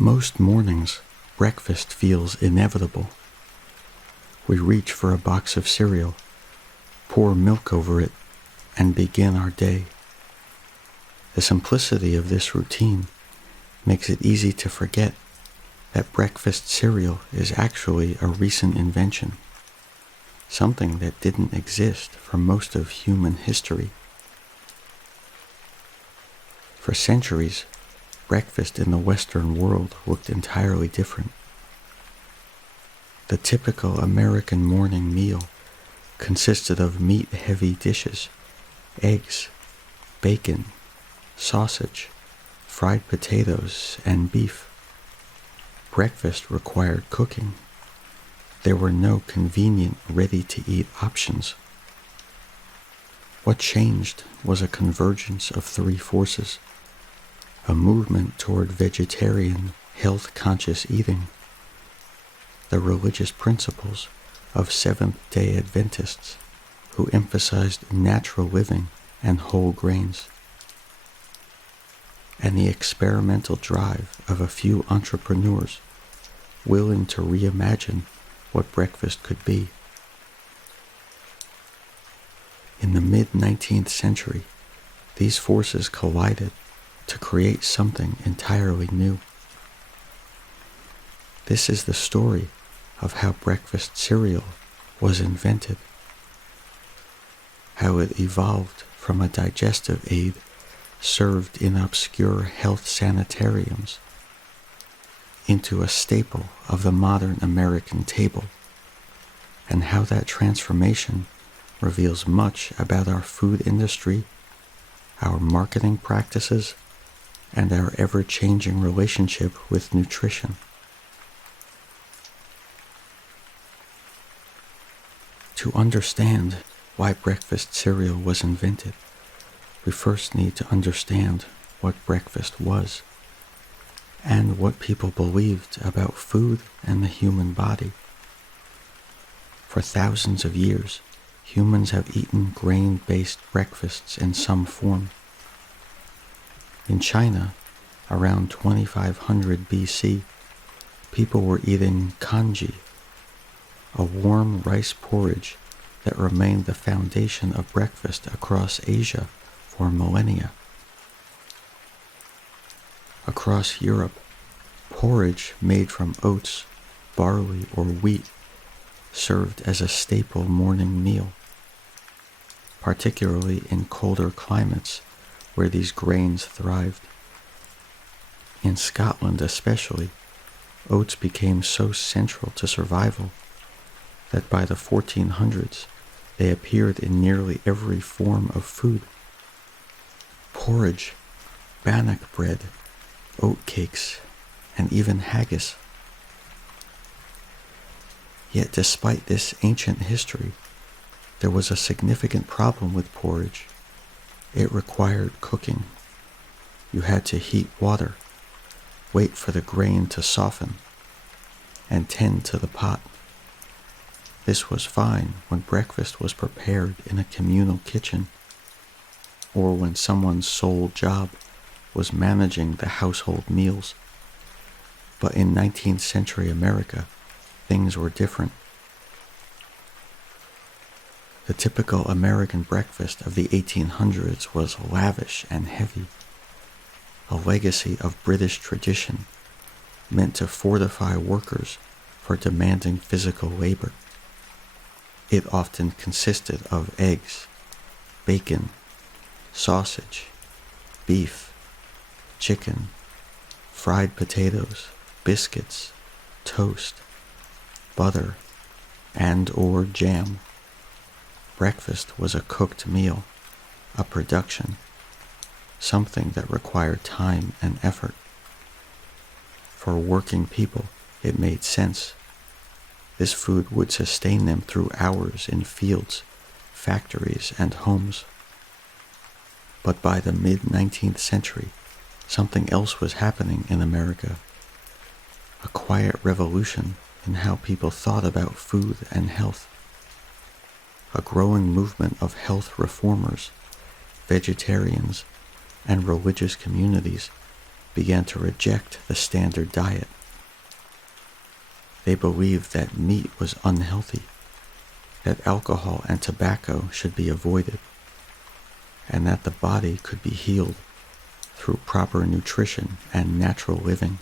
Most mornings, breakfast feels inevitable. We reach for a box of cereal, pour milk over it, and begin our day. The simplicity of this routine makes it easy to forget that breakfast cereal is actually a recent invention, something that didn't exist for most of human history. For centuries, breakfast in the Western world looked entirely different. The typical American morning meal consisted of meat-heavy dishes, eggs, bacon, sausage, fried potatoes, and beef. Breakfast required cooking. There were no convenient, ready-to-eat options. What changed was a convergence of three forces: a movement toward vegetarian, health-conscious eating, the religious principles of Seventh-day Adventists who emphasized natural living and whole grains, and the experimental drive of a few entrepreneurs willing to reimagine what breakfast could be. In the mid-19th century, these forces collided to create something entirely new. This is the story of how breakfast cereal was invented, how it evolved from a digestive aid served in obscure health sanitariums into a staple of the modern American table, and how that transformation reveals much about our food industry, our marketing practices, and our ever-changing relationship with nutrition. To understand why breakfast cereal was invented, we first need to understand what breakfast was, and what people believed about food and the human body. For thousands of years, humans have eaten grain-based breakfasts in some form. In China, around 2500 BC, people were eating congee, a warm rice porridge that remained the foundation of breakfast across Asia for millennia. Across Europe, porridge made from oats, barley, or wheat served as a staple morning meal, particularly in colder climates where these grains thrived. In Scotland especially, oats became so central to survival that by the 1400s they appeared in nearly every form of food. Porridge, bannock bread, oat cakes, and even haggis. Yet despite this ancient history, there was a significant problem with porridge. It required cooking. You had to heat water, wait for the grain to soften, and tend to the pot. This was fine when breakfast was prepared in a communal kitchen, or when someone's sole job was managing the household meals. But in 19th century America, things were different. The typical American breakfast of the 1800s was lavish and heavy, a legacy of British tradition meant to fortify workers for demanding physical labor. It often consisted of eggs, bacon, sausage, beef, chicken, fried potatoes, biscuits, toast, butter, and/or jam. Breakfast was a cooked meal, a production, something that required time and effort. For working people, it made sense. This food would sustain them through hours in fields, factories, and homes. But by the mid-19th century, something else was happening in America. A quiet revolution in how people thought about food and health. A growing movement of health reformers, vegetarians, and religious communities began to reject the standard diet. They believed that meat was unhealthy, that alcohol and tobacco should be avoided, and that the body could be healed through proper nutrition and natural living.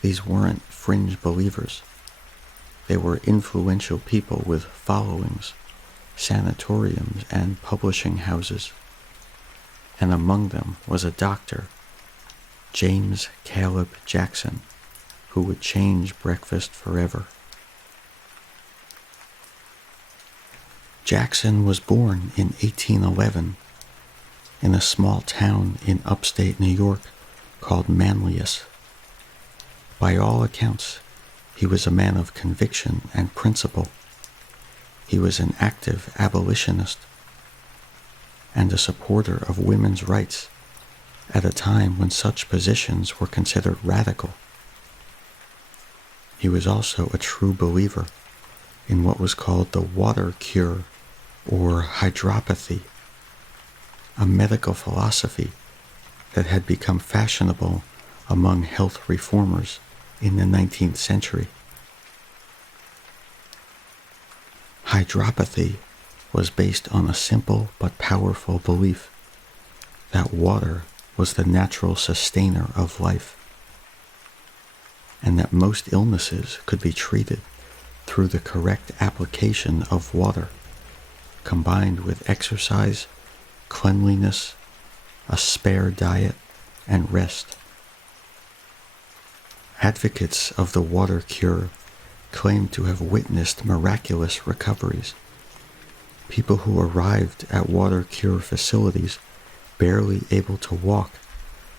These weren't fringe believers. They were influential people with followings, sanatoriums, and publishing houses. And among them was a doctor, James Caleb Jackson, who would change breakfast forever. Jackson was born in 1811 in a small town in upstate New York called Manlius. By all accounts, he was a man of conviction and principle. He was an active abolitionist and a supporter of women's rights at a time when such positions were considered radical. He was also a true believer in what was called the water cure or hydropathy, a medical philosophy that had become fashionable among health reformers in the 19th century. Hydropathy was based on a simple but powerful belief that water was the natural sustainer of life, and that most illnesses could be treated through the correct application of water, combined with exercise, cleanliness, a spare diet, and rest. Advocates of the water cure claim to have witnessed miraculous recoveries. People who arrived at water cure facilities barely able to walk,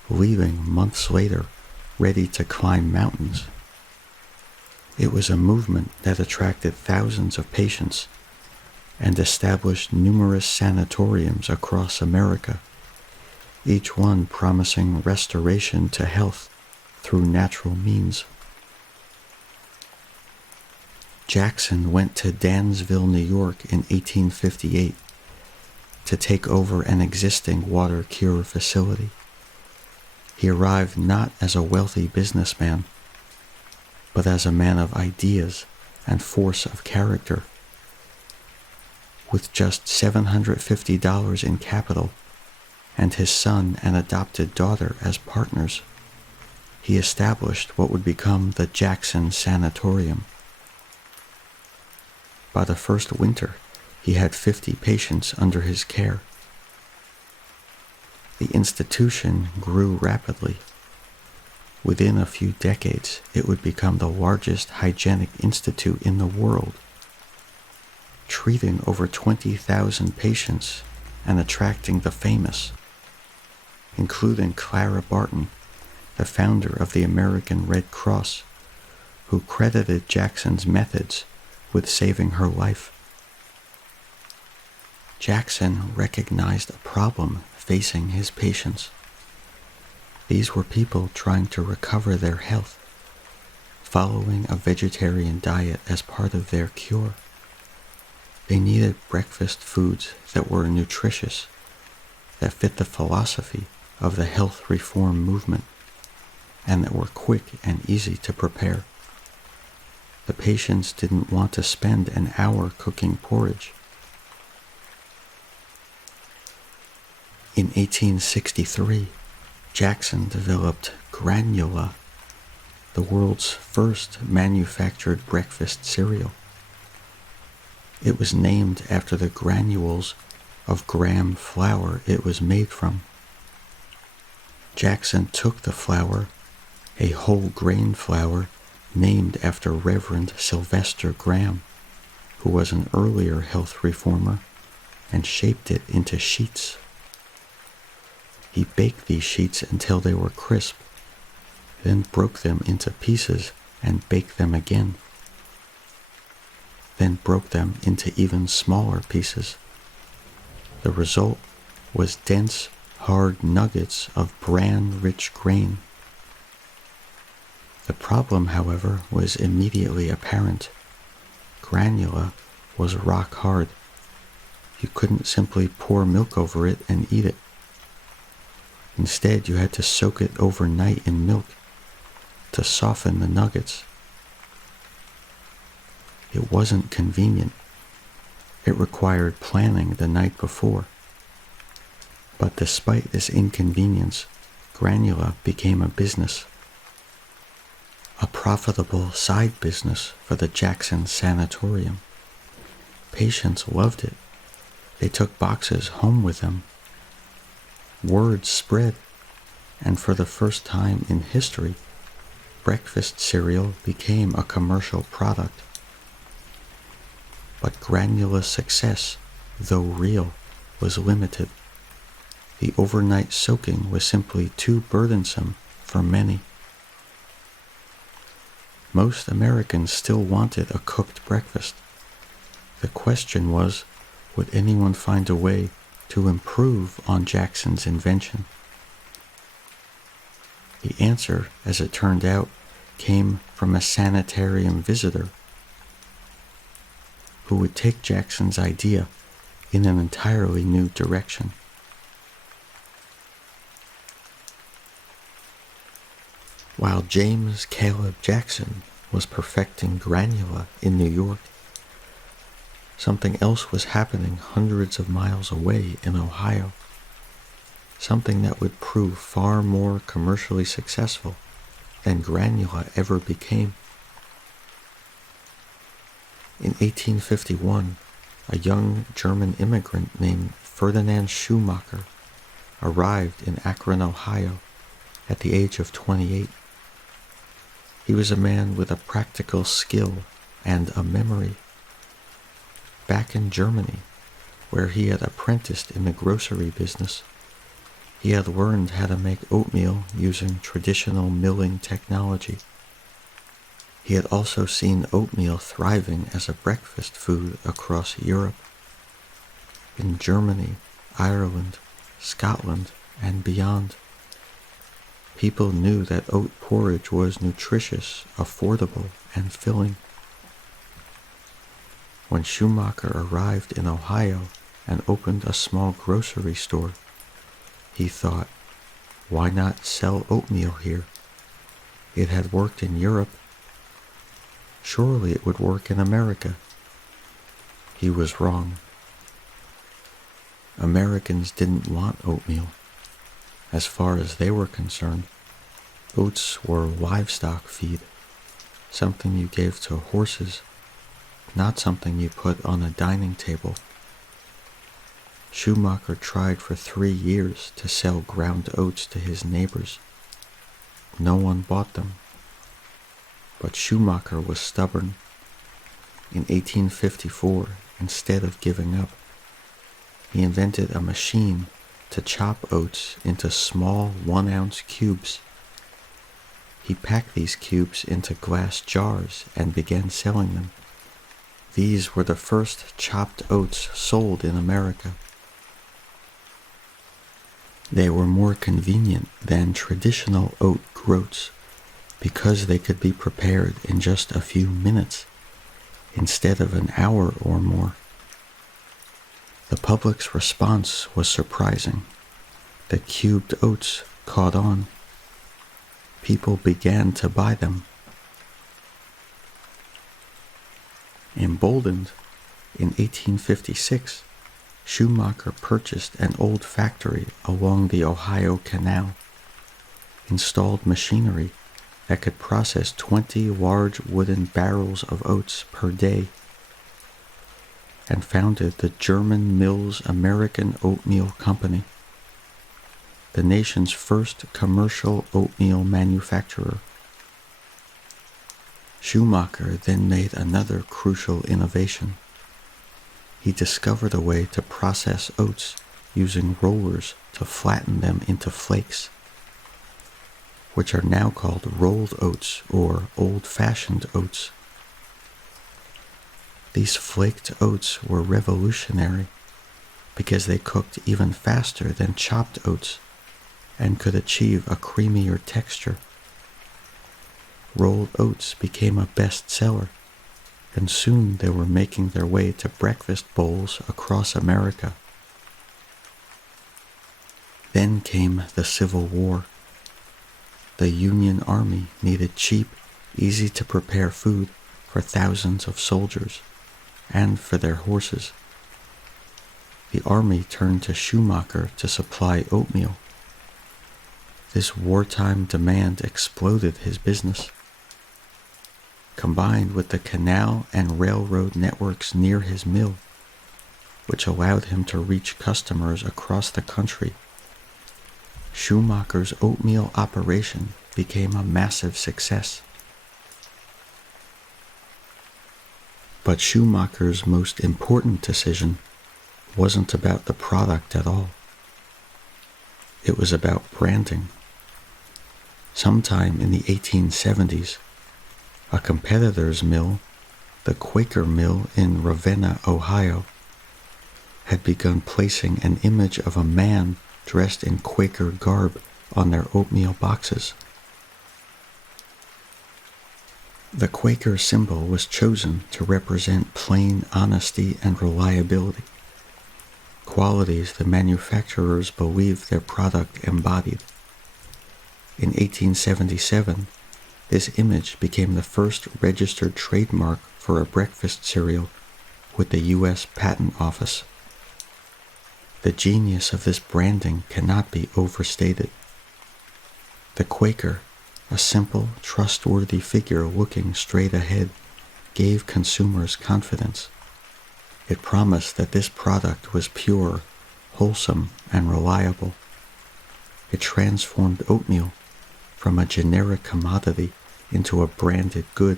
leaving months later ready to climb mountains. It was a movement that attracted thousands of patients and established numerous sanatoriums across America, each one promising restoration to health through natural means. Jackson went to Dansville, New York in 1858 to take over an existing water cure facility. He arrived not as a wealthy businessman, but as a man of ideas and force of character. With just $750 in capital and his son and adopted daughter as partners, he established what would become the Jackson Sanatorium. By the first winter, he had 50 patients under his care. The institution grew rapidly. Within a few decades, it would become the largest hygienic institute in the world, treating over 20,000 patients and attracting the famous, including Clara Barton, the founder of the American Red Cross, who credited Jackson's methods with saving her life. Jackson recognized a problem facing his patients. These were people trying to recover their health, following a vegetarian diet as part of their cure. They needed breakfast foods that were nutritious, that fit the philosophy of the health reform movement, and that were quick and easy to prepare. The patients didn't want to spend an hour cooking porridge. In 1863, Jackson developed granula, the world's first manufactured breakfast cereal. It was named after the granules of gram flour it was made from. Jackson took the flour, a whole grain flour named after Reverend Sylvester Graham, who was an earlier health reformer, and shaped it into sheets. He baked these sheets until they were crisp, then broke them into pieces and baked them again, then broke them into even smaller pieces. The result was dense, hard nuggets of bran-rich grain. The problem, however, was immediately apparent. Granula was rock hard. You couldn't simply pour milk over it and eat it. Instead, you had to soak it overnight in milk to soften the nuggets. It wasn't convenient. It required planning the night before. But despite this inconvenience, granula became a business. A profitable side business for the Jackson Sanatorium. Patients loved it. They took boxes home with them. Word spread, and for the first time in history, breakfast cereal became a commercial product. But granula's success, though real, was limited. The overnight soaking was simply too burdensome for many. Most Americans still wanted a cooked breakfast. The question was, would anyone find a way to improve on Jackson's invention? The answer, as it turned out, came from a sanitarium visitor who would take Jackson's idea in an entirely new direction. While James Caleb Jackson was perfecting granula in New York, something else was happening hundreds of miles away in Ohio, something that would prove far more commercially successful than granula ever became. In 1851, a young German immigrant named Ferdinand Schumacher arrived in Akron, Ohio, at the age of 28. He was a man with a practical skill and a memory. Back in Germany, where he had apprenticed in the grocery business, he had learned how to make oatmeal using traditional milling technology. He had also seen oatmeal thriving as a breakfast food across Europe. In Germany, Ireland, Scotland, and beyond, people knew that oat porridge was nutritious, affordable, and filling. When Schumacher arrived in Ohio and opened a small grocery store, he thought, why not sell oatmeal here? It had worked in Europe. Surely it would work in America. He was wrong. Americans didn't want oatmeal. As far as they were concerned, oats were livestock feed, something you gave to horses, not something you put on a dining table. Schumacher tried for 3 years to sell ground oats to his neighbors. No one bought them. But Schumacher was stubborn. In 1854, instead of giving up, he invented a machine to chop oats into small 1-ounce cubes. He packed these cubes into glass jars and began selling them. These were the first chopped oats sold in America. They were more convenient than traditional oat groats because they could be prepared in just a few minutes instead of an hour or more. The public's response was surprising. The cubed oats caught on. People began to buy them. Emboldened, in 1856, Schumacher purchased an old factory along the Ohio Canal, installed machinery that could process 20 large wooden barrels of oats per day, and founded the German Mills American Oatmeal Company, the nation's first commercial oatmeal manufacturer. Schumacher then made another crucial innovation. He discovered a way to process oats using rollers to flatten them into flakes, which are now called rolled oats or old-fashioned oats. These flaked oats were revolutionary because they cooked even faster than chopped oats and could achieve a creamier texture. Rolled oats became a bestseller, and soon they were making their way to breakfast bowls across America. Then came the Civil War. The Union Army needed cheap, easy-to-prepare food for thousands of soldiers and for their horses. The army turned to Schumacher to supply oatmeal. This wartime demand exploded his business. Combined with the canal and railroad networks near his mill, which allowed him to reach customers across the country, Schumacher's oatmeal operation became a massive success. But Schumacher's most important decision wasn't about the product at all. It was about branding. Sometime in the 1870s, a competitor's mill, the Quaker Mill in Ravenna, Ohio, had begun placing an image of a man dressed in Quaker garb on their oatmeal boxes. The Quaker symbol was chosen to represent plain honesty and reliability, qualities the manufacturers believed their product embodied. In 1877, this image became the first registered trademark for a breakfast cereal with the U.S. Patent Office. The genius of this branding cannot be overstated. The Quaker, a simple, trustworthy figure looking straight ahead, gave consumers confidence. It promised that this product was pure, wholesome, and reliable. It transformed oatmeal from a generic commodity into a branded good.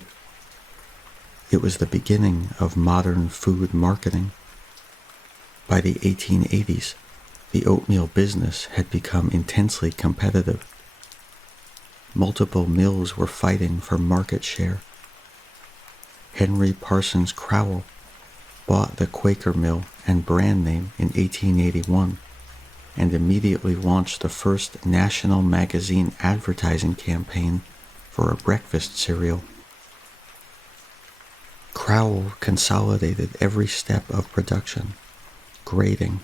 It was the beginning of modern food marketing. By the 1880s, the oatmeal business had become intensely competitive. Multiple mills were fighting for market share. Henry Parsons Crowell bought the Quaker Mill and brand name in 1881 and immediately launched the first national magazine advertising campaign for a breakfast cereal. Crowell consolidated every step of production: grading,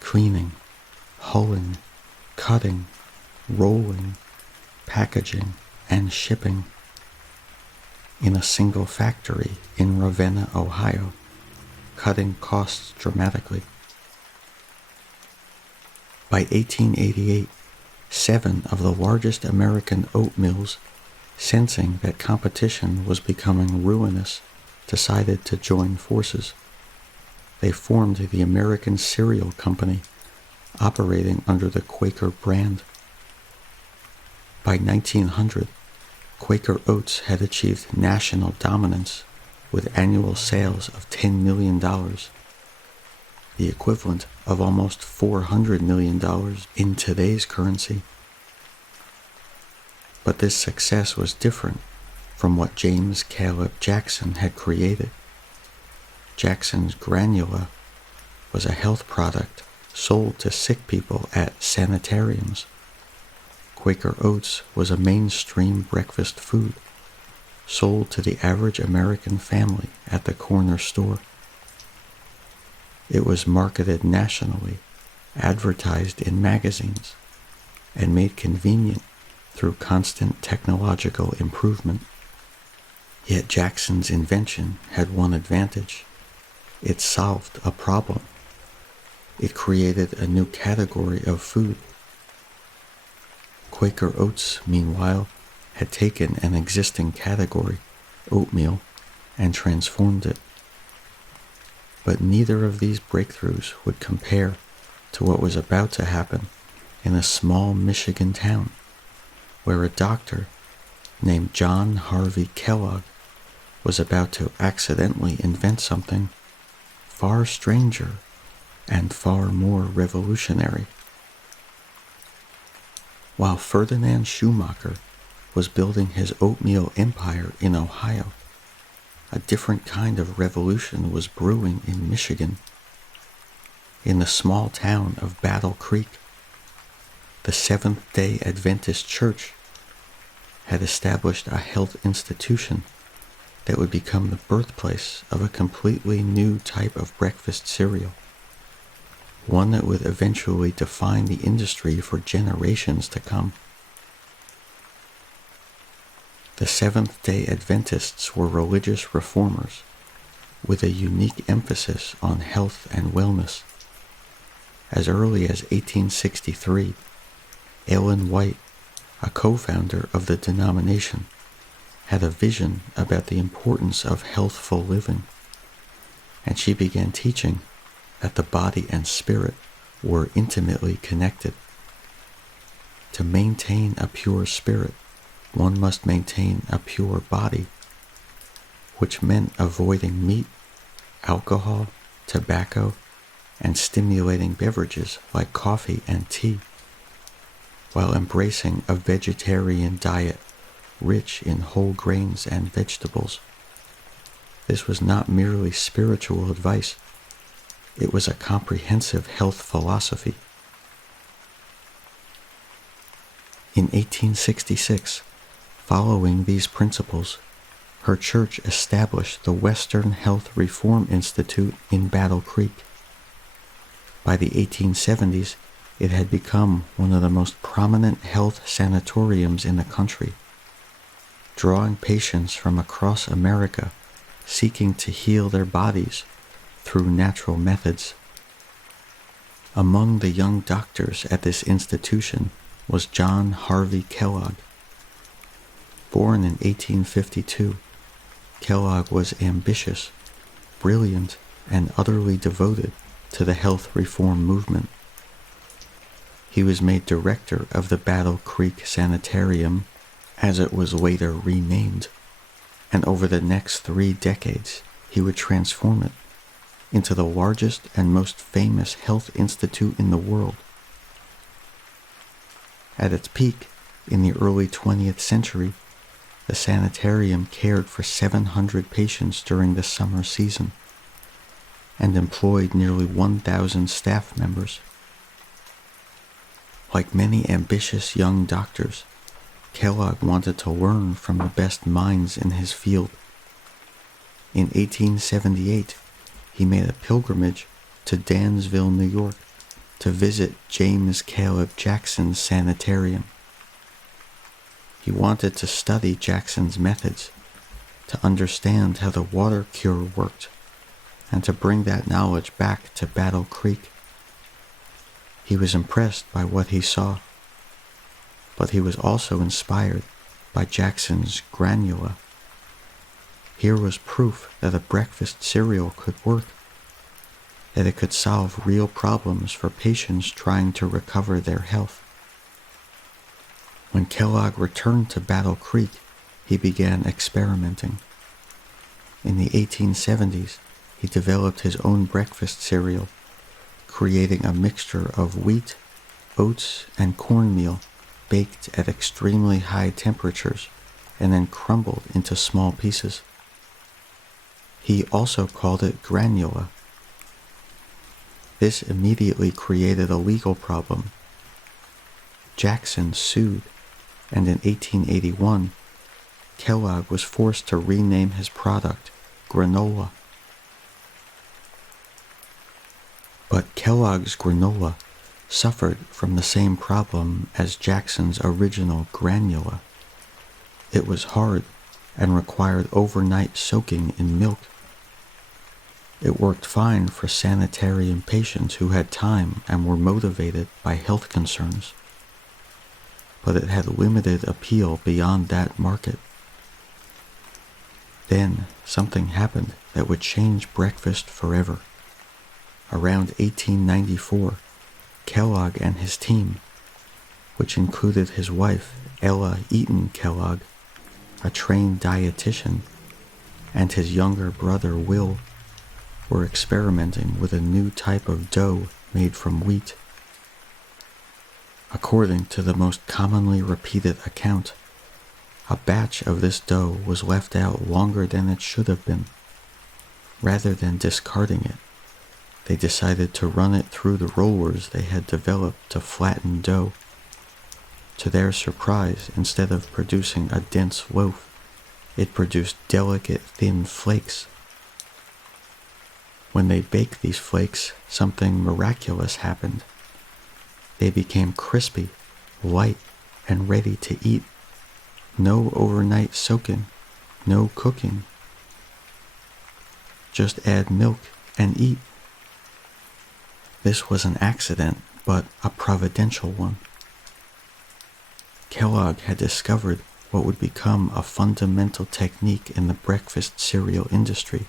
cleaning, hulling, cutting, rolling, packaging, and shipping in a single factory in Ravenna, Ohio, cutting costs dramatically. By 1888, 7 of the largest American oat mills, sensing that competition was becoming ruinous, decided to join forces. They formed the American Cereal Company, operating under the Quaker brand. By 1900, Quaker Oats had achieved national dominance with annual sales of $10 million, the equivalent of almost $400 million in today's currency. But this success was different from what James Caleb Jackson had created. Jackson's granula was a health product sold to sick people at sanitariums. Quaker Oats was a mainstream breakfast food, sold to the average American family at the corner store. It was marketed nationally, advertised in magazines, and made convenient through constant technological improvement. Yet Jackson's invention had one advantage. It solved a problem. It created a new category of food. Quaker Oats, meanwhile, had taken an existing category, oatmeal, and transformed it. But neither of these breakthroughs would compare to what was about to happen in a small Michigan town, where a doctor named John Harvey Kellogg was about to accidentally invent something far stranger and far more revolutionary. While Ferdinand Schumacher was building his oatmeal empire in Ohio, a different kind of revolution was brewing in Michigan. In the small town of Battle Creek, the Seventh-day Adventist Church had established a health institution that would become the birthplace of a completely new type of breakfast cereal. one that would eventually define the industry for generations to come. The Seventh-day Adventists were religious reformers with a unique emphasis on health and wellness. As early as 1863, Ellen White, a co-founder of the denomination, had a vision about the importance of healthful living, and she began teaching that the body and spirit were intimately connected. To maintain a pure spirit, one must maintain a pure body, which meant avoiding meat, alcohol, tobacco, and stimulating beverages like coffee and tea, while embracing a vegetarian diet rich in whole grains and vegetables. This was not merely spiritual advice, it was a comprehensive health philosophy. In 1866, following these principles, her church established the Western Health Reform Institute in Battle Creek. By the 1870s, it had become one of the most prominent health sanatoriums in the country, drawing patients from across America seeking to heal their bodies through natural methods. Among the young doctors at this institution was John Harvey Kellogg. Born in 1852, Kellogg was ambitious, brilliant, and utterly devoted to the health reform movement. He was made director of the Battle Creek Sanitarium, as it was later renamed, and over the next 3 decades he would transform it into the largest and most famous health institute in the world. At its peak, in the early 20th century, the sanitarium cared for 700 patients during the summer season and employed nearly 1,000 staff members. Like many ambitious young doctors, Kellogg wanted to learn from the best minds in his field. In 1878, he made a pilgrimage to Dansville, New York, to visit James Caleb Jackson's sanitarium. He wanted to study Jackson's methods, to understand how the water cure worked, and to bring that knowledge back to Battle Creek. He was impressed by what he saw, but he was also inspired by Jackson's granula. Here was proof that a breakfast cereal could work, that it could solve real problems for patients trying to recover their health. When Kellogg returned to Battle Creek, he began experimenting. In the 1870s, he developed his own breakfast cereal, creating a mixture of wheat, oats, and cornmeal baked at extremely high temperatures and then crumbled into small pieces. He also called it granula. This immediately created a legal problem. Jackson sued, and in 1881, Kellogg was forced to rename his product granola. But Kellogg's granola suffered from the same problem as Jackson's original granula. It was hard and required overnight soaking in milk. It worked fine for sanitarium patients who had time and were motivated by health concerns, but it had limited appeal beyond that market. Then something happened that would change breakfast forever. Around 1894, Kellogg and his team, which included his wife, Ella Eaton Kellogg, a trained dietitian, and his younger brother, Will, were experimenting with a new type of dough made from wheat. According to the most commonly repeated account, a batch of this dough was left out longer than it should have been. Rather than discarding it, they decided to run it through the rollers they had developed to flatten dough. To their surprise, instead of producing a dense loaf, it produced delicate, thin flakes. When they baked these flakes, something miraculous happened. They became crispy, light, and ready to eat. No overnight soaking, no cooking. Just add milk and eat. This was an accident, but a providential one. Kellogg had discovered what would become a fundamental technique in the breakfast cereal industry: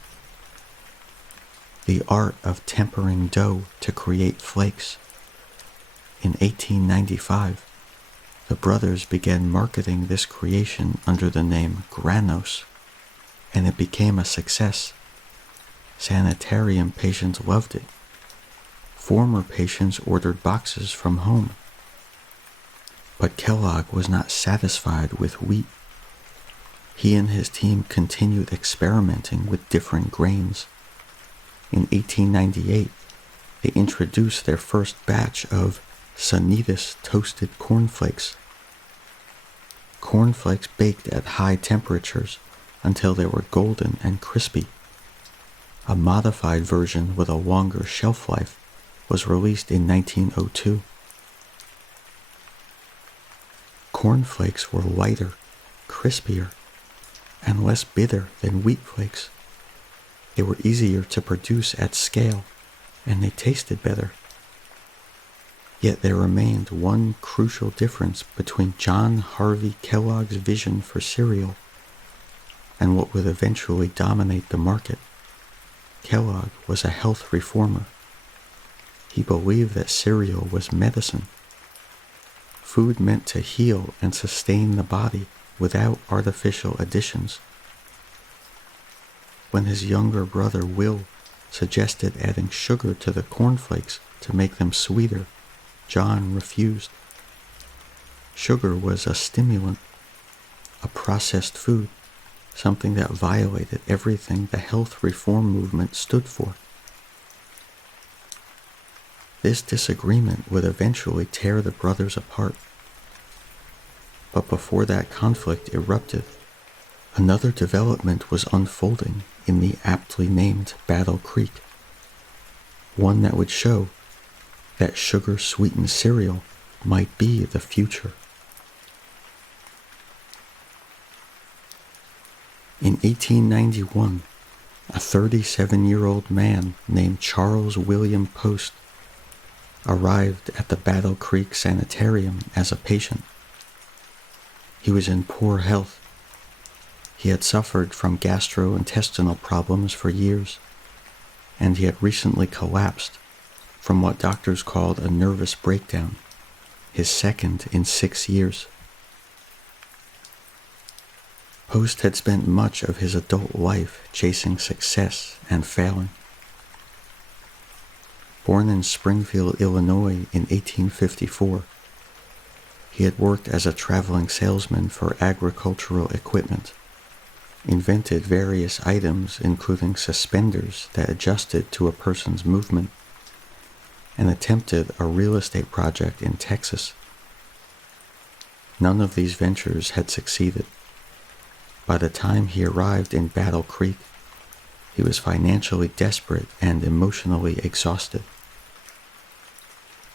the art of tempering dough to create flakes. In 1895, the brothers began marketing this creation under the name Granos, and it became a success. Sanitarium patients loved it. Former patients ordered boxes from home. But Kellogg was not satisfied with wheat. He and his team continued experimenting with different grains. In 1898, they introduced their first batch of Sanitas toasted cornflakes. Cornflakes baked at high temperatures until they were golden and crispy. A modified version with a longer shelf life was released in 1902. Cornflakes were lighter, crispier, and less bitter than wheat flakes. They were easier to produce at scale, and they tasted better. Yet there remained one crucial difference between John Harvey Kellogg's vision for cereal and what would eventually dominate the market. Kellogg was a health reformer. He believed that cereal was medicine. Food meant to heal and sustain the body without artificial additions. When his younger brother Will suggested adding sugar to the cornflakes to make them sweeter, John refused. Sugar was a stimulant, a processed food, something that violated everything the health reform movement stood for. This disagreement would eventually tear the brothers apart. But before that conflict erupted, another development was unfolding in the aptly named Battle Creek, one that would show that sugar-sweetened cereal might be the future. In 1891, a 37-year-old man named Charles William Post arrived at the Battle Creek Sanitarium as a patient. He was in poor health. He had suffered from gastrointestinal problems for years, and he had recently collapsed from what doctors called a nervous breakdown, his second in 6 years. Post had spent much of his adult life chasing success and failing. Born in Springfield, Illinois in 1854, he had worked as a traveling salesman for agricultural equipment, invented various items including suspenders that adjusted to a person's movement, and attempted a real estate project in Texas. None of these ventures had succeeded. By the time he arrived in Battle Creek, he was financially desperate and emotionally exhausted.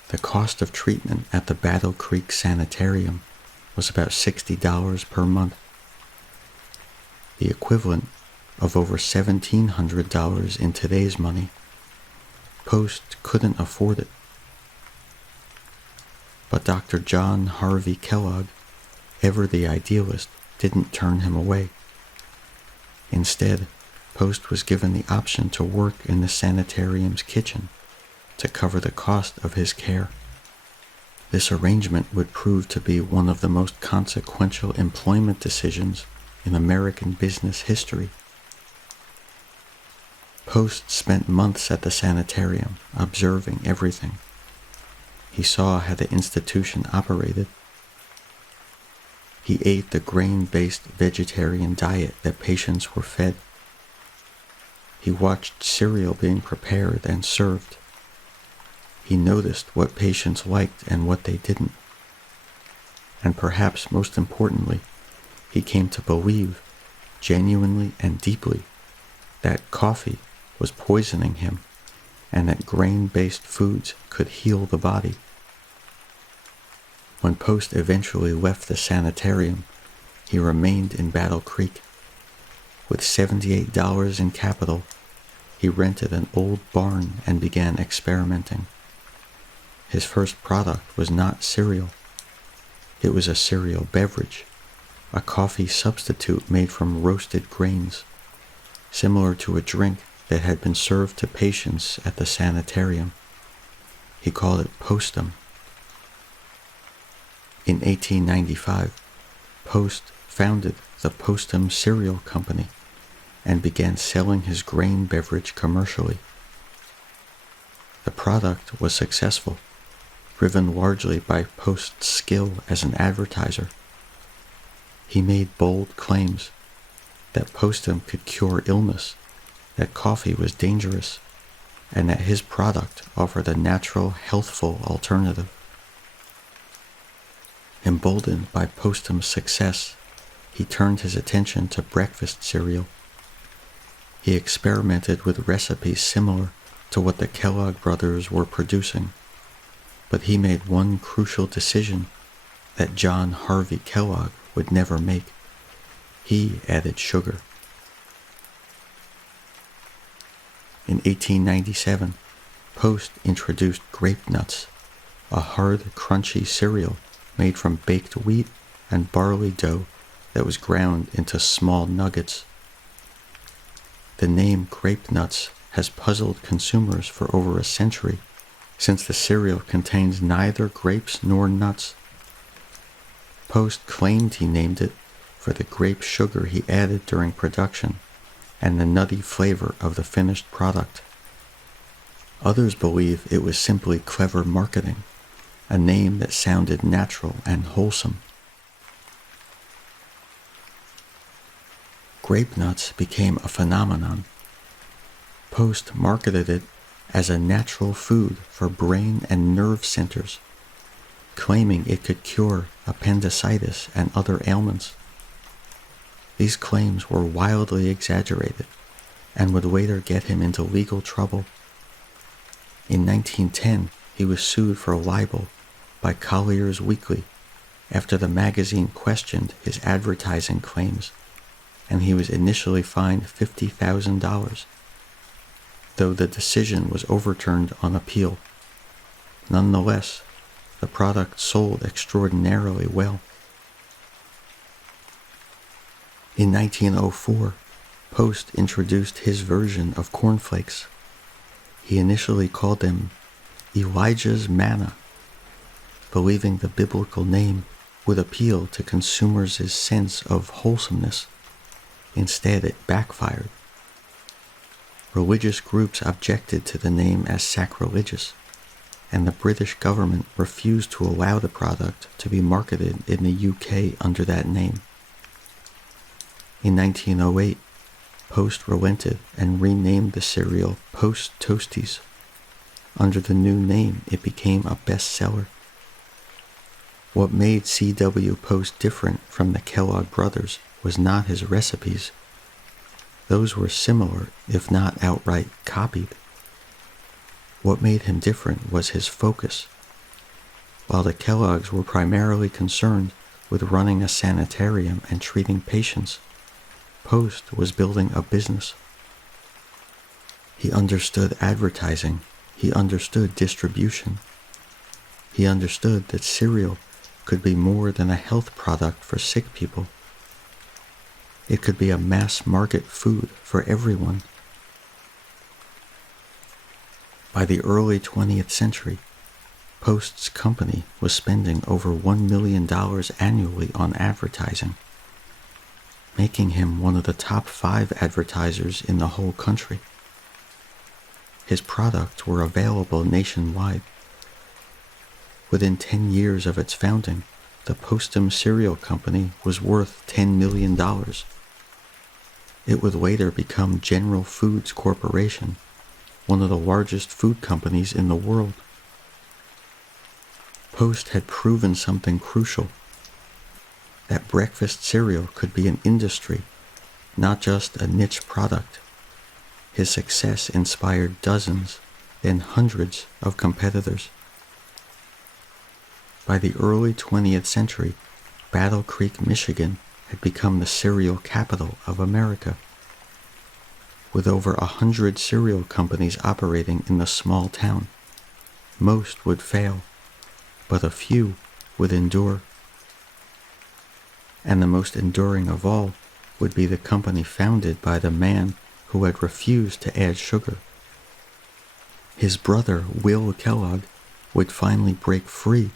The cost of treatment at the Battle Creek Sanitarium was about $60 per month, the equivalent of over $1,700 in today's money. Post couldn't afford it. But Dr. John Harvey Kellogg, ever the idealist, didn't turn him away. Instead, Post was given the option to work in the sanitarium's kitchen to cover the cost of his care. This arrangement would prove to be one of the most consequential employment decisions in American business history. Post spent months at the sanitarium, observing everything. He saw how the institution operated. He ate the grain-based vegetarian diet that patients were fed. He watched cereal being prepared and served. He noticed what patients liked and what they didn't. And perhaps most importantly, he came to believe, genuinely and deeply, that coffee was poisoning him, and that grain-based foods could heal the body. When Post eventually left the sanitarium, he remained in Battle Creek. With $78 in capital, he rented an old barn and began experimenting. His first product was not cereal. It was a cereal beverage, a coffee substitute made from roasted grains, similar to a drink that had been served to patients at the sanitarium. He called it Postum. In 1895, Post founded the Postum Cereal Company and began selling his grain beverage commercially. The product was successful, driven largely by Post's skill as an advertiser. He made bold claims that Postum could cure illness, that coffee was dangerous, and that his product offered a natural, healthful alternative. Emboldened by Postum's success, he turned his attention to breakfast cereal. He experimented with recipes similar to what the Kellogg brothers were producing, but he made one crucial decision that John Harvey Kellogg would never make. He added sugar. In 1897, Post introduced grape nuts, a hard, crunchy cereal made from baked wheat and barley dough that was ground into small nuggets. The name grape nuts has puzzled consumers for over a century, since the cereal contains neither grapes nor nuts. Post claimed he named it for the grape sugar he added during production and the nutty flavor of the finished product. Others believe it was simply clever marketing, a name that sounded natural and wholesome. Grape nuts became a phenomenon. Post marketed it as a natural food for brain and nerve centers, claiming it could cure appendicitis and other ailments. These claims were wildly exaggerated and would later get him into legal trouble. In 1910, he was sued for libel by Collier's Weekly after the magazine questioned his advertising claims, and he was initially fined $50,000, though the decision was overturned on appeal. Nonetheless, the product sold extraordinarily well. In 1904, Post introduced his version of cornflakes. He initially called them Elijah's Manna, believing the biblical name would appeal to consumers' sense of wholesomeness. Instead, it backfired. Religious groups objected to the name as sacrilegious, and the British government refused to allow the product to be marketed in the UK under that name. In 1908, Post relented and renamed the cereal Post Toasties. Under the new name, it became a bestseller. What made C.W. Post different from the Kellogg brothers was not his recipes. Those were similar, if not outright copied. What made him different was his focus. While the Kellogg's were primarily concerned with running a sanitarium and treating patients, Post was building a business. He understood advertising. He understood distribution. He understood that cereal could be more than a health product for sick people. It could be a mass-market food for everyone. By the early 20th century, Post's company was spending over $1 million annually on advertising, making him one of the top 5 advertisers in the whole country. His products were available nationwide. Within 10 years of its founding, the Postum Cereal Company was worth $10 million. It would later become General Foods Corporation, one of the largest food companies in the world. Post had proven something crucial, that breakfast cereal could be an industry, not just a niche product. His success inspired dozens, then hundreds of competitors. By the early 20th century, Battle Creek, Michigan had become the cereal capital of America. With over 100 cereal companies operating in the small town, most would fail, but a few would endure. And the most enduring of all would be the company founded by the man who had refused to add sugar. His brother, Will Kellogg, would finally break free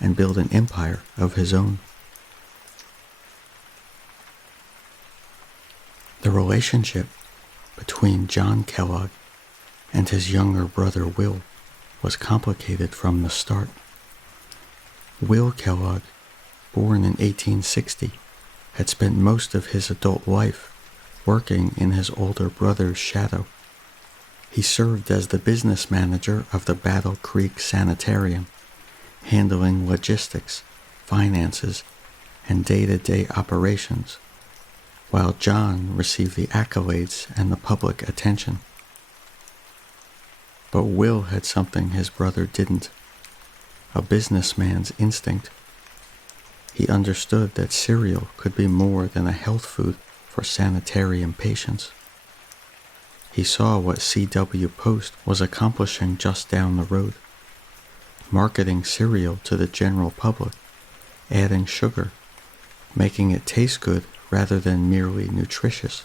and build an empire of his own. The relationship between John Kellogg and his younger brother Will was complicated from the start. Will Kellogg, born in 1860, had spent most of his adult life working in his older brother's shadow. He served as the business manager of the Battle Creek Sanitarium, handling logistics, finances, and day-to-day operations, while John received the accolades and the public attention. But Will had something his brother didn't: a businessman's instinct. He understood that cereal could be more than a health food for sanitarium patients. He saw what C.W. Post was accomplishing just down the road, marketing cereal to the general public, adding sugar, making it taste good rather than merely nutritious,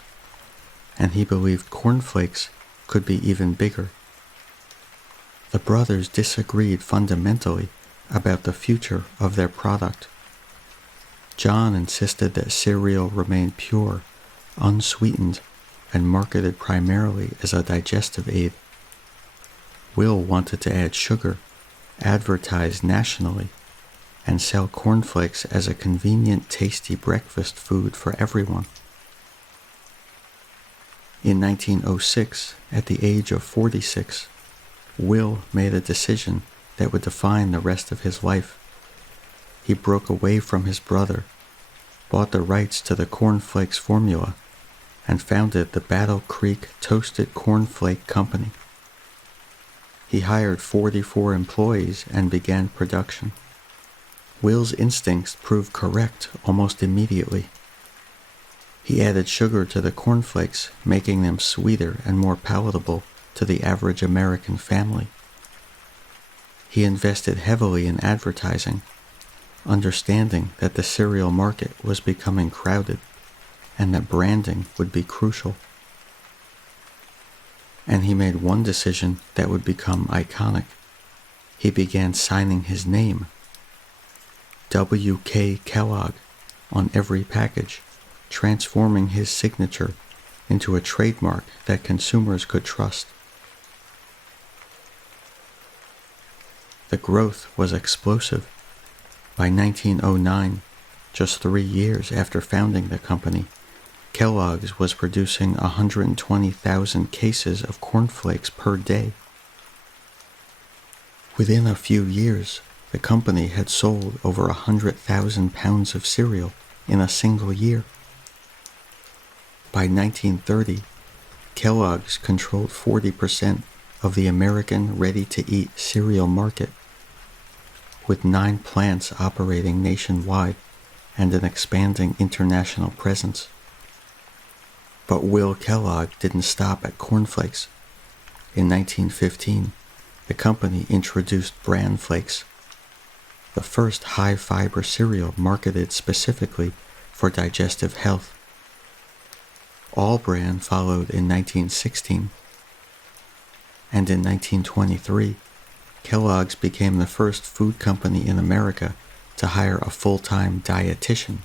and he believed cornflakes could be even bigger. The brothers disagreed fundamentally about the future of their product. John insisted that cereal remain pure, unsweetened, and marketed primarily as a digestive aid. Will wanted to add sugar, advertise nationally, and sell cornflakes as a convenient, tasty breakfast food for everyone. In 1906, at the age of 46, Will made a decision that would define the rest of his life. He broke away from his brother, bought the rights to the cornflakes formula, and founded the Battle Creek Toasted Cornflake Company. He hired 44 employees and began production. Will's instincts proved correct almost immediately. He added sugar to the cornflakes, making them sweeter and more palatable to the average American family. He invested heavily in advertising, understanding that the cereal market was becoming crowded and that branding would be crucial. And he made one decision that would become iconic. He began signing his name, W.K. Kellogg, on every package, transforming his signature into a trademark that consumers could trust. The growth was explosive. By 1909, just 3 years after founding the company, Kellogg's was producing 120,000 cases of cornflakes per day. Within a few years, the company had sold over 100,000 pounds of cereal in a single year. By 1930, Kellogg's controlled 40% of the American ready-to-eat cereal market, with 9 plants operating nationwide and an expanding international presence. But Will Kellogg didn't stop at cornflakes. In 1915, the company introduced Bran Flakes, the first high-fiber cereal marketed specifically for digestive health. All Bran followed in 1916, and in 1923, Kellogg's became the first food company in America to hire a full-time dietitian,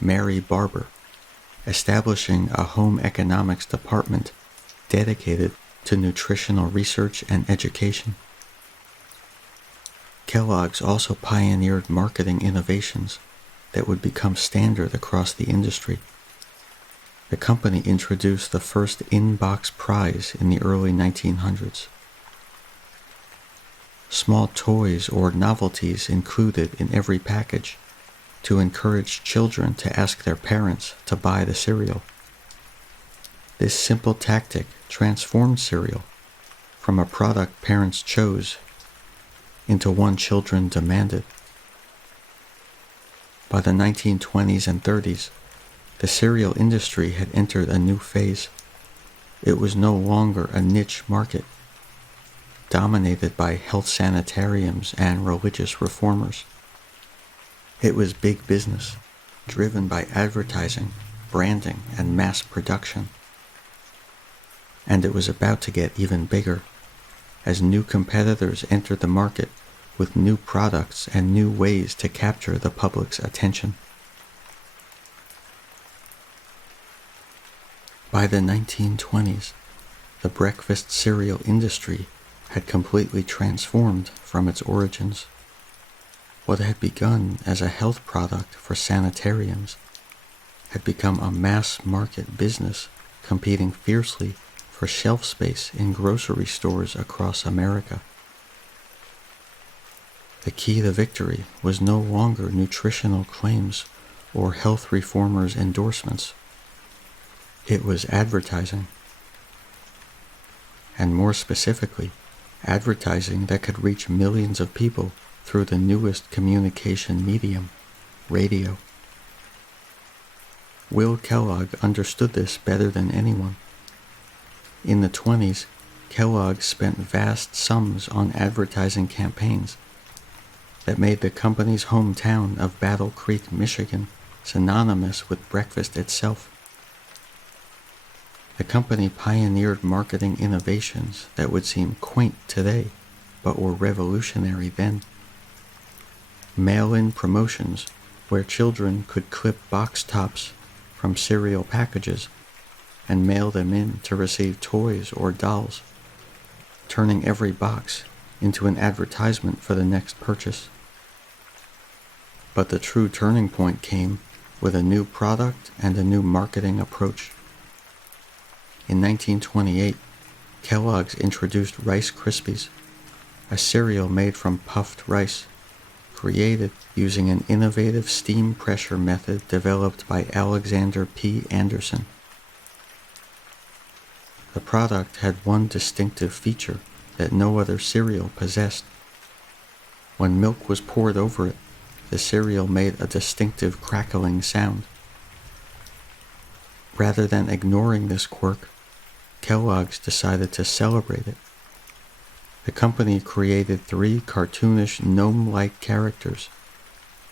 Mary Barber, establishing a home economics department dedicated to nutritional research and education. Kellogg's also pioneered marketing innovations that would become standard across the industry. The company introduced the first in-box prize in the early 1900s. Small toys or novelties included in every package to encourage children to ask their parents to buy the cereal. This simple tactic transformed cereal from a product parents chose into one children demanded. By the 1920s and 30s, the cereal industry had entered a new phase. It was no longer a niche market, dominated by health sanitariums and religious reformers. It was big business, driven by advertising, branding, and mass production. And it was about to get even bigger, as new competitors entered the market with new products and new ways to capture the public's attention. By the 1920s, the breakfast cereal industry had completely transformed from its origins. What had begun as a health product for sanitariums had become a mass market business competing fiercely for shelf space in grocery stores across America. The key to victory was no longer nutritional claims or health reformers' endorsements. It was advertising. And more specifically, advertising that could reach millions of people through the newest communication medium, radio. Will Kellogg understood this better than anyone. In the 20s, Kellogg spent vast sums on advertising campaigns that made the company's hometown of Battle Creek, Michigan, synonymous with breakfast itself. The company pioneered marketing innovations that would seem quaint today, but were revolutionary then. Mail-in promotions where children could clip box tops from cereal packages and mail them in to receive toys or dolls, turning every box into an advertisement for the next purchase. But the true turning point came with a new product and a new marketing approach. In 1928, Kellogg's introduced Rice Krispies, a cereal made from puffed rice, created using an innovative steam pressure method developed by Alexander P. Anderson. The product had one distinctive feature that no other cereal possessed. When milk was poured over it, the cereal made a distinctive crackling sound. Rather than ignoring this quirk, Kellogg's decided to celebrate it. The company created 3 cartoonish gnome-like characters,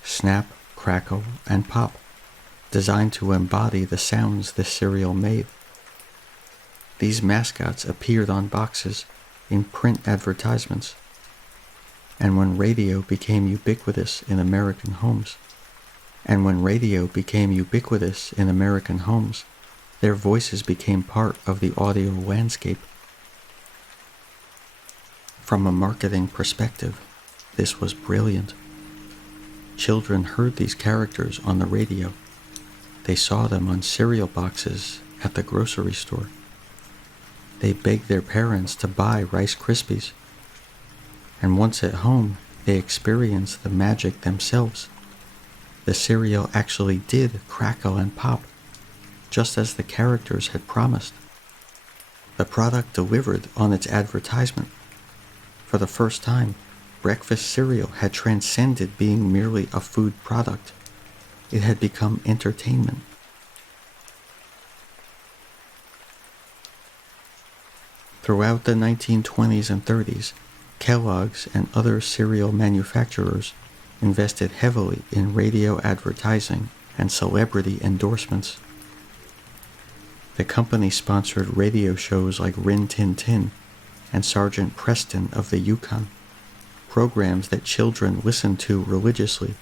Snap, Crackle, and Pop, designed to embody the sounds the cereal made. These mascots appeared on boxes, in print advertisements, and when radio became ubiquitous in American homes, their voices became part of the audio landscape. From a marketing perspective, this was brilliant. Children heard these characters on the radio. They saw them on cereal boxes at the grocery store. They begged their parents to buy Rice Krispies. And once at home, they experienced the magic themselves. The cereal actually did crackle and pop, just as the characters had promised. The product delivered on its advertisement. For the first time, breakfast cereal had transcended being merely a food product. It had become entertainment. Throughout the 1920s and 30s, Kellogg's and other cereal manufacturers invested heavily in radio advertising and celebrity endorsements. The company sponsored radio shows like Rin Tin Tin and Sergeant Preston of the Yukon, programs that children listened to religiously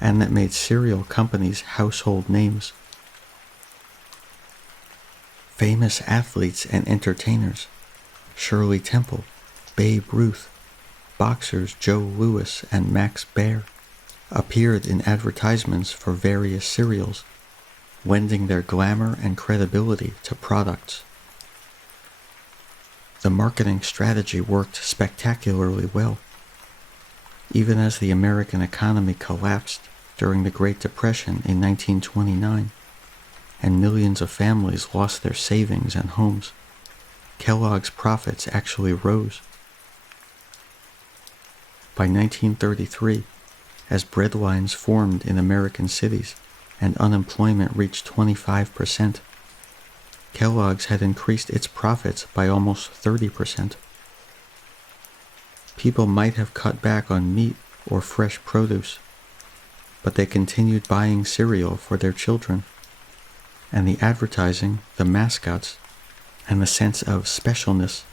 and that made cereal companies household names. Famous athletes and entertainers, Shirley Temple, Babe Ruth, boxers Joe Louis and Max Baer, appeared in advertisements for various cereals, lending their glamour and credibility to products. The marketing strategy worked spectacularly well. Even as the American economy collapsed during the Great Depression in 1929, and millions of families lost their savings and homes. Kellogg's profits actually rose. By 1933, as breadlines formed in American cities and unemployment reached 25%, Kellogg's had increased its profits by almost 30%. People might have cut back on meat or fresh produce, but they continued buying cereal for their children, and the advertising, the mascots, and the sense of specialness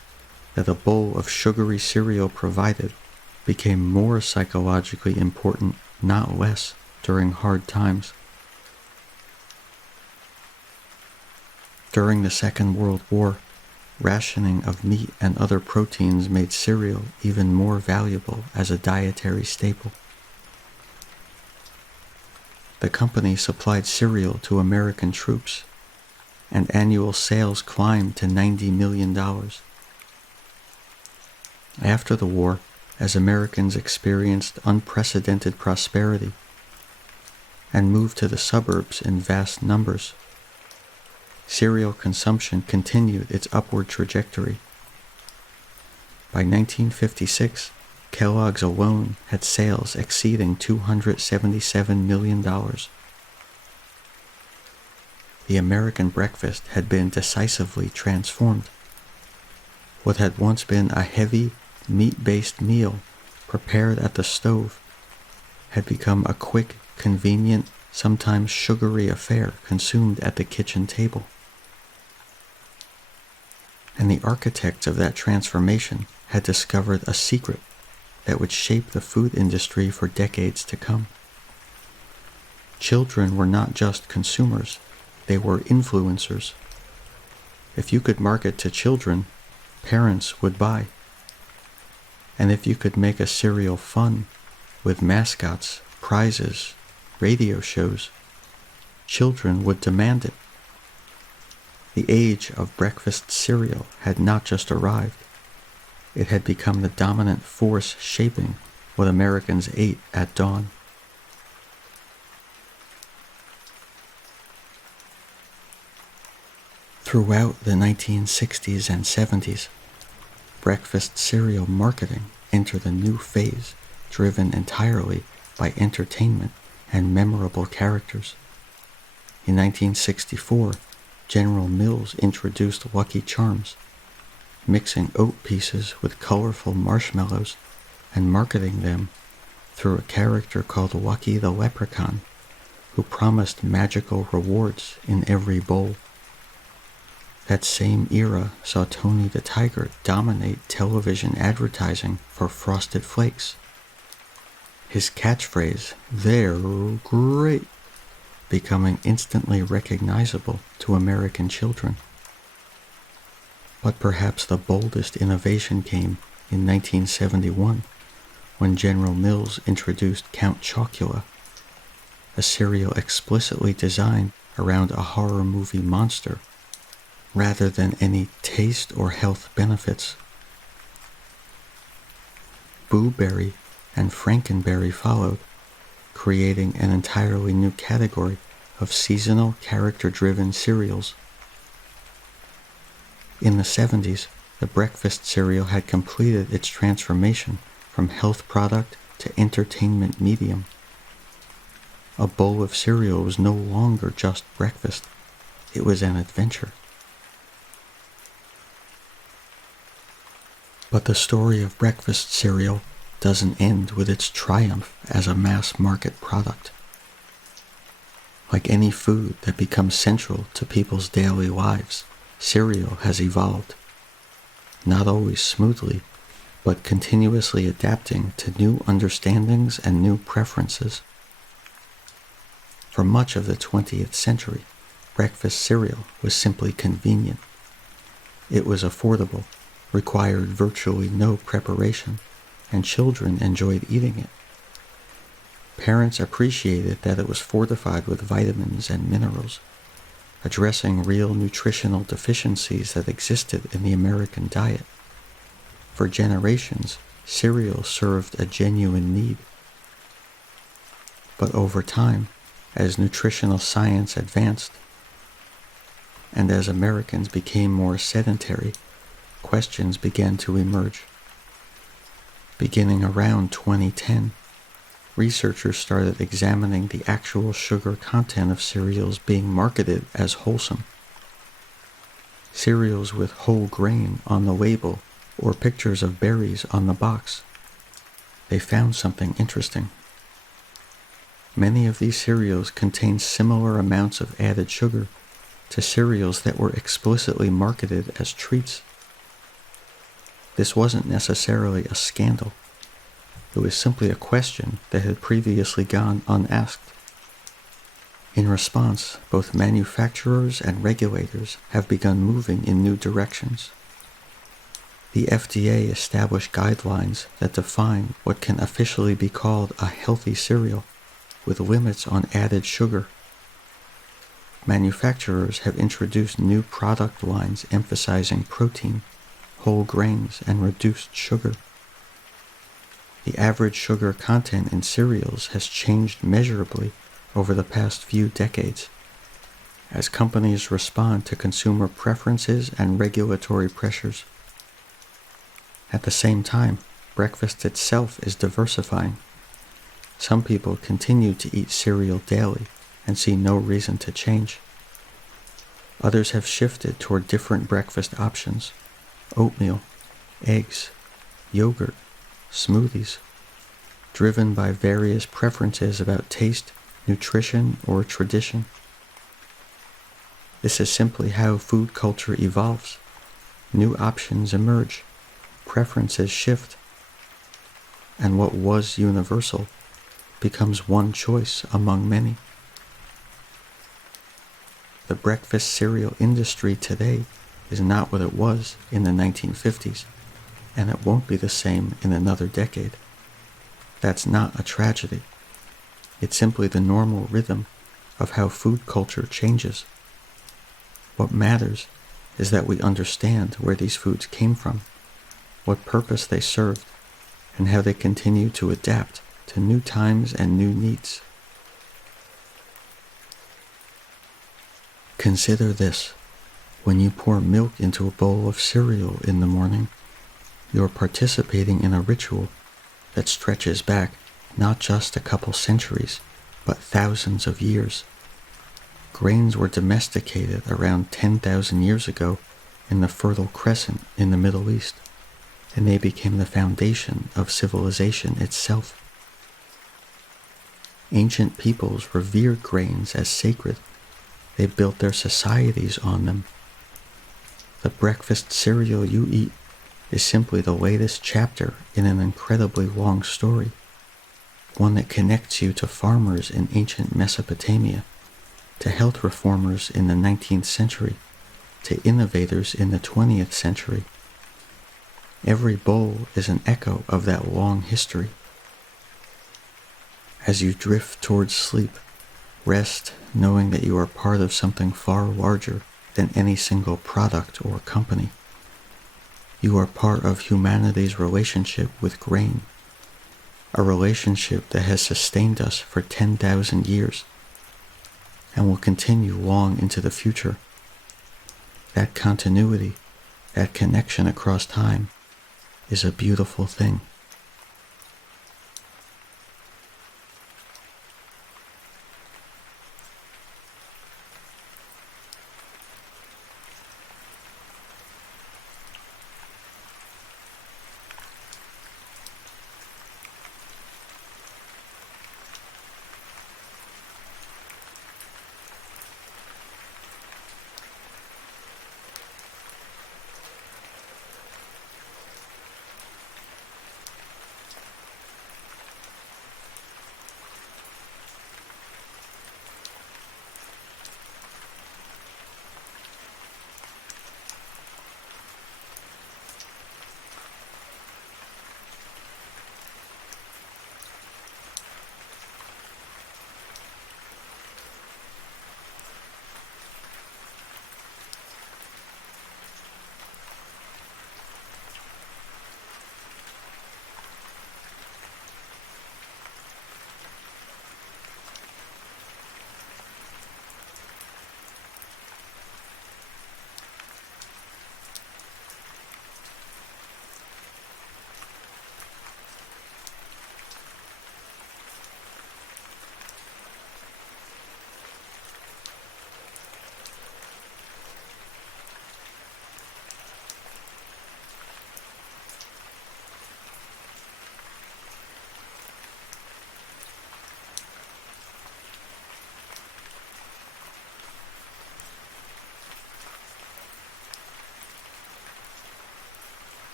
that a bowl of sugary cereal provided became more psychologically important, not less, during hard times. During the Second World War, rationing of meat and other proteins made cereal even more valuable as a dietary staple. The company supplied cereal to American troops, and annual sales climbed to $90 million. After the war, as Americans experienced unprecedented prosperity and moved to the suburbs in vast numbers, cereal consumption continued its upward trajectory. By 1956, Kellogg's alone had sales exceeding $277 million. The American breakfast had been decisively transformed. What had once been a heavy, meat-based meal prepared at the stove had become a quick, convenient, sometimes sugary affair consumed at the kitchen table. And the architects of that transformation had discovered a secret that would shape the food industry for decades to come. Children were not just consumers, they were influencers. If you could market to children, parents would buy. And if you could make a cereal fun, with mascots, prizes, radio shows, children would demand it. The age of breakfast cereal had not just arrived. It had become the dominant force shaping what Americans ate at dawn. Throughout the 1960s and 70s, breakfast cereal marketing entered a new phase driven entirely by entertainment and memorable characters. In 1964, General Mills introduced Lucky Charms, mixing oat pieces with colorful marshmallows and marketing them through a character called Lucky the Leprechaun, who promised magical rewards in every bowl. That same era saw Tony the Tiger dominate television advertising for Frosted Flakes. His catchphrase, "They're great," becoming instantly recognizable to American children. But perhaps the boldest innovation came in 1971, when General Mills introduced Count Chocula, a cereal explicitly designed around a horror movie monster, rather than any taste or health benefits. Boo Berry and Frankenberry followed, creating an entirely new category of seasonal character-driven cereals. In the 70s, the breakfast cereal had completed its transformation from health product to entertainment medium. A bowl of cereal was no longer just breakfast, it was an adventure. But the story of breakfast cereal doesn't end with its triumph as a mass-market product. Like any food that becomes central to people's daily lives, cereal has evolved, not always smoothly, but continuously adapting to new understandings and new preferences. For much of the 20th century, breakfast cereal was simply convenient. It was affordable, required virtually no preparation, and children enjoyed eating it. Parents appreciated that it was fortified with vitamins and minerals, addressing real nutritional deficiencies that existed in the American diet. For generations, cereal served a genuine need. But over time, as nutritional science advanced, and as Americans became more sedentary, questions began to emerge. Beginning around 2010, researchers started examining the actual sugar content of cereals being marketed as wholesome. Cereals with whole grain on the label or pictures of berries on the box. They found something interesting. Many of these cereals contained similar amounts of added sugar to cereals that were explicitly marketed as treats. This wasn't necessarily a scandal. It was simply a question that had previously gone unasked. In response, both manufacturers and regulators have begun moving in new directions. The FDA established guidelines that define what can officially be called a healthy cereal, with limits on added sugar. Manufacturers have introduced new product lines emphasizing protein, whole grains, and reduced sugar. The average sugar content in cereals has changed measurably over the past few decades, as companies respond to consumer preferences and regulatory pressures. At the same time, breakfast itself is diversifying. Some people continue to eat cereal daily and see no reason to change. Others have shifted toward different breakfast options: oatmeal, eggs, yogurt, smoothies, driven by various preferences about taste, nutrition, or tradition. This is simply how food culture evolves. New options emerge, preferences shift, and what was universal becomes one choice among many. The breakfast cereal industry today is not what it was in the 1950s, and it won't be the same in another decade. That's not a tragedy. It's simply the normal rhythm of how food culture changes. What matters is that we understand where these foods came from, what purpose they served, and how they continue to adapt to new times and new needs. Consider this. When you pour milk into a bowl of cereal in the morning, you're participating in a ritual that stretches back not just a couple centuries, but thousands of years. Grains were domesticated around 10,000 years ago in the Fertile Crescent in the Middle East, and they became the foundation of civilization itself. Ancient peoples revered grains as sacred. They built their societies on them. The breakfast cereal you eat is simply the latest chapter in an incredibly long story, one that connects you to farmers in ancient Mesopotamia, to health reformers in the 19th century, to innovators in the 20th century. Every bowl is an echo of that long history. As you drift towards sleep, rest knowing that you are part of something far larger than any single product or company. You are part of humanity's relationship with grain, a relationship that has sustained us for 10,000 years and will continue long into the future. That continuity, that connection across time, is a beautiful thing.